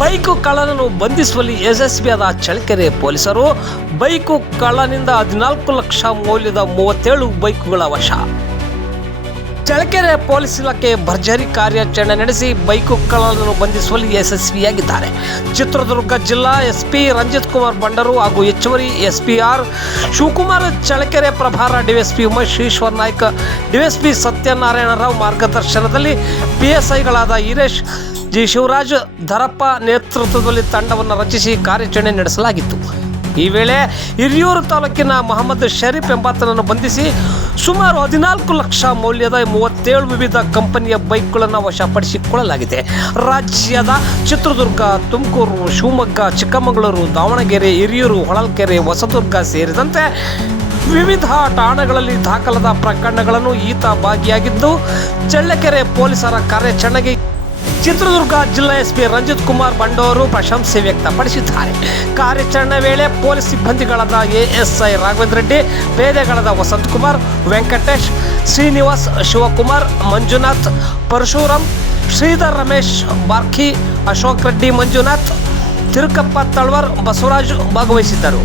Bike ಕಳ್ಳನನ್ನು ಬಂಧಿಸುವಲ್ಲಿ ಯಶಸ್ವಿಯಾದ ಚಳ್ಳಕೆರೆ ಪೊಲೀಸರು. ಬೈಕು ಕಳ್ಳನಿಂದ 14 ಲಕ್ಷ ಮೌಲ್ಯದ 37 ಬೈಕುಗಳ ವಶ. ಚಳ್ಳಕೆರೆ ಪೊಲೀಸ್ ಇಲಾಖೆ ಭರ್ಜರಿ ಕಾರ್ಯಾಚರಣೆ ನಡೆಸಿ ಬೈಕು ಕಳ್ಳನನ್ನು ಬಂಧಿಸುವಲ್ಲಿ ಯಶಸ್ವಿಯಾಗಿದ್ದಾರೆ. ಚಿತ್ರದುರ್ಗ ಜಿಲ್ಲಾ ಎಸ್ಪಿ ರಂಜಿತ್ ಕುಮಾರ್ ಬಂಡರು ಹಾಗೂ ಹೆಚ್ಚುವರಿ ಎಸ್ಪಿ ಆರ್ ಶಿವಕುಮಾರ್, ಚಳ್ಳಕೆರೆ ಪ್ರಭಾರ ಡಿಎಸ್ಪಿ ಉಮೇಶ್ ಈಶ್ವರ್ ನಾಯ್ಕ, ಡಿಎಸ್ಪಿ ಸತ್ಯನಾರಾಯಣ ರಾವ್ ಮಾರ್ಗದರ್ಶನದಲ್ಲಿ ಪಿಎಸ್ಐಗಳಾದ ಹಿರೇಶ್, ಜಿ ಶಿವರಾಜ್, ಧರಪ್ಪ ನೇತೃತ್ವದಲ್ಲಿ ತಂಡವನ್ನು ರಚಿಸಿ ಕಾರ್ಯಾಚರಣೆ ನಡೆಸಲಾಗಿತ್ತು. ಈ ವೇಳೆ ಹಿರಿಯೂರು ತಾಲೂಕಿನ ಮೊಹಮ್ಮದ್ ಶರೀಫ್ ಎಂಬಾತನನ್ನು ಬಂಧಿಸಿ ಸುಮಾರು 14 ಲಕ್ಷ ಮೌಲ್ಯದ 37 ವಿವಿಧ ಕಂಪನಿಯ ಬೈಕ್ಗಳನ್ನು ವಶಪಡಿಸಿಕೊಳ್ಳಲಾಗಿದೆ. ರಾಜ್ಯದ ಚಿತ್ರದುರ್ಗ, ತುಮಕೂರು, ಶಿವಮೊಗ್ಗ, ಚಿಕ್ಕಮಗಳೂರು, ದಾವಣಗೆರೆ, ಹಿರಿಯೂರು, ಹೊಳಲ್ಕೆರೆ, ಹೊಸದುರ್ಗ ಸೇರಿದಂತೆ ವಿವಿಧ ಠಾಣೆಗಳಲ್ಲಿ ದಾಖಲಾದ ಪ್ರಕರಣಗಳನ್ನು ಈತ ಭಾಗಿಯಾಗಿದ್ದು, ಚಳ್ಳಕೆರೆ ಪೊಲೀಸರ ಕಾರ್ಯಾಚರಣೆಗೆ ಚಿತ್ರದುರ್ಗ ಜಿಲ್ಲಾ ಎಸ್ಪಿ ರಂಜಿತ್ ಕುಮಾರ್ ಬಂಡೋರು ಪ್ರಶಂಸೆ ವ್ಯಕ್ತಪಡಿಸಿದ್ದಾರೆ. ಕಾರ್ಯಾಚರಣೆ ವೇಳೆ ಪೊಲೀಸ್ ಸಿಬ್ಬಂದಿಗಳಾದ ಎಎಸ್ಐ ರಾಘವೇಂದ್ರ ರೆಡ್ಡಿ, ಪೇದೆಗಳಾದ ವಸಂತ್ ಕುಮಾರ್, ವೆಂಕಟೇಶ್, ಶ್ರೀನಿವಾಸ್, ಶಿವಕುಮಾರ್, ಮಂಜುನಾಥ್, ಪರಶುರಾಮ್, ಶ್ರೀಧರ್, ರಮೇಶ್, ಬಾರ್ಕಿ, ಅಶೋಕ್ ರೆಡ್ಡಿ, ಮಂಜುನಾಥ್, ತಿರುಕಪ್ಪ ತಳ್ವರ್, ಬಸವರಾಜ್ ಭಾಗವಹಿಸಿದ್ದರು.